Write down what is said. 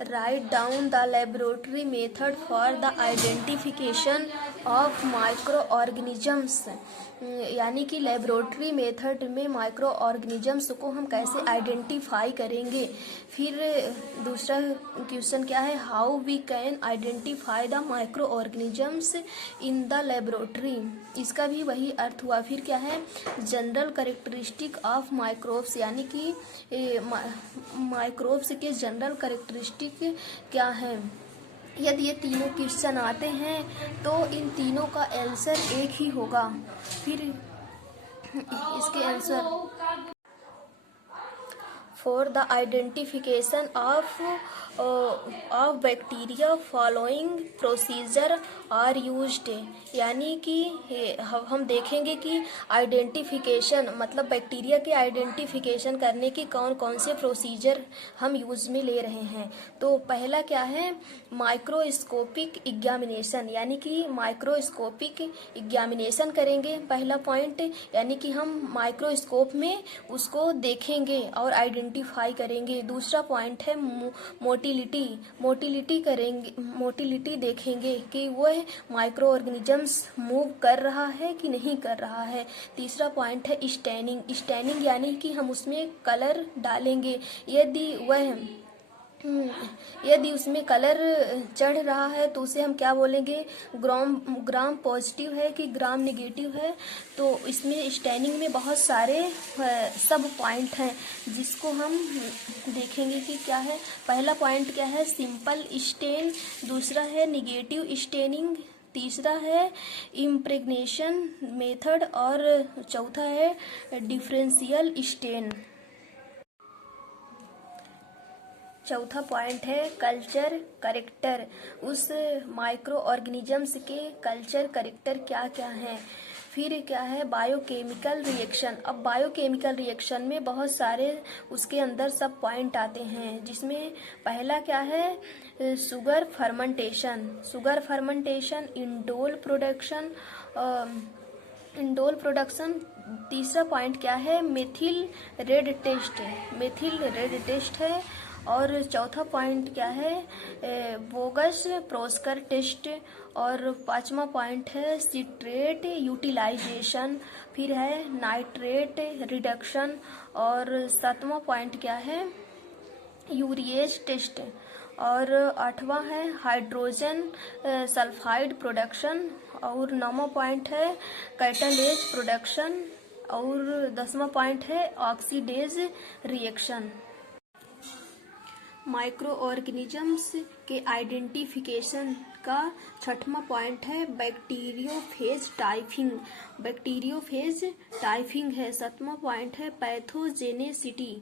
Write down the laboratory method for the identification of micro organisms. यानी कि laboratory method में micro organisms को हम कैसे आइडेंटिफाई करेंगे। फिर दूसरा क्वेश्चन क्या है, how we can identify the microorganisms in the laboratory. इसका भी वही अर्थ हुआ। फिर क्या है, जनरल कैरेक्टरिस्टिक ऑफ माइक्रोब्स, यानी कि माइक्रोब्स के जनरल कैरेक्टरिस्टिक क्या है। यदि ये तीनों क्वेश्चन आते हैं तो इन तीनों का आंसर एक ही होगा। फिर इसके answer, for the identification of bacteria following procedure are used. यानी कि हम देखेंगे कि आइडेंटिफिकेशन मतलब बैक्टीरिया के आइडेंटिफिकेशन करने की कौन कौन से प्रोसीजर हम यूज में ले रहे हैं। तो पहला क्या है, माइक्रोस्कोपिक एग्जामिनेशन, यानी कि माइक्रोस्कोपिक एग्जामिनेशन करेंगे पहला पॉइंट। यानी कि हम माइक्रोस्कोप में उसको देखेंगे और आइडेंटिफाई करेंगे। दूसरा पॉइंट है मोटिलिटी करेंगे, मोटिलिटी देखेंगे कि वह माइक्रो ऑर्गेनिजम्स मूव कर रहा है कि नहीं कर रहा है। तीसरा पॉइंट है स्टैनिंग यानी कि हम उसमें कलर डालेंगे। यदि उसमें कलर चढ़ रहा है तो उसे हम क्या बोलेंगे, ग्राम पॉजिटिव है कि ग्राम नेगेटिव है। तो इसमें स्टैनिंग में बहुत सारे सब पॉइंट हैं जिसको हम देखेंगे कि क्या है। पहला पॉइंट क्या है, सिंपल स्टेन। दूसरा है निगेटिव स्टेनिंग। तीसरा है इम्प्रेग्नेशन मेथड और चौथा है डिफरेंशियल स्टेन। चौथा पॉइंट है कल्चर करेक्टर। उस माइक्रो ऑर्गेनिजम्स के कल्चर करेक्टर क्या क्या हैं। फिर क्या है, बायोकेमिकल रिएक्शन। अब बायोकेमिकल रिएक्शन में बहुत सारे उसके अंदर सब पॉइंट आते हैं, जिसमें पहला क्या है, शुगर फर्मेंटेशन, इंडोल प्रोडक्शन। तीसरा पॉइंट क्या है, मेथिल रेड टेस्ट है। और चौथा पॉइंट क्या है, बोगस प्रोस्कर टेस्ट। और पांचवा पॉइंट है सिट्रेट यूटिलाइजेशन। फिर है नाइट्रेट रिडक्शन। और सातवां पॉइंट क्या है, यूरिएज टेस्ट। और आठवां है हाइड्रोजन सल्फाइड प्रोडक्शन। और नौवां पॉइंट है कैटालेज प्रोडक्शन। और 10वां पॉइंट है ऑक्सीडेज रिएक्शन। माइक्रो ऑर्गेनिजम्स के आइडेंटिफिकेशन का 6वां पॉइंट है बैक्टीरियोफेज टाइपिंग है। 7वां पॉइंट है पैथोजेनेसिटी।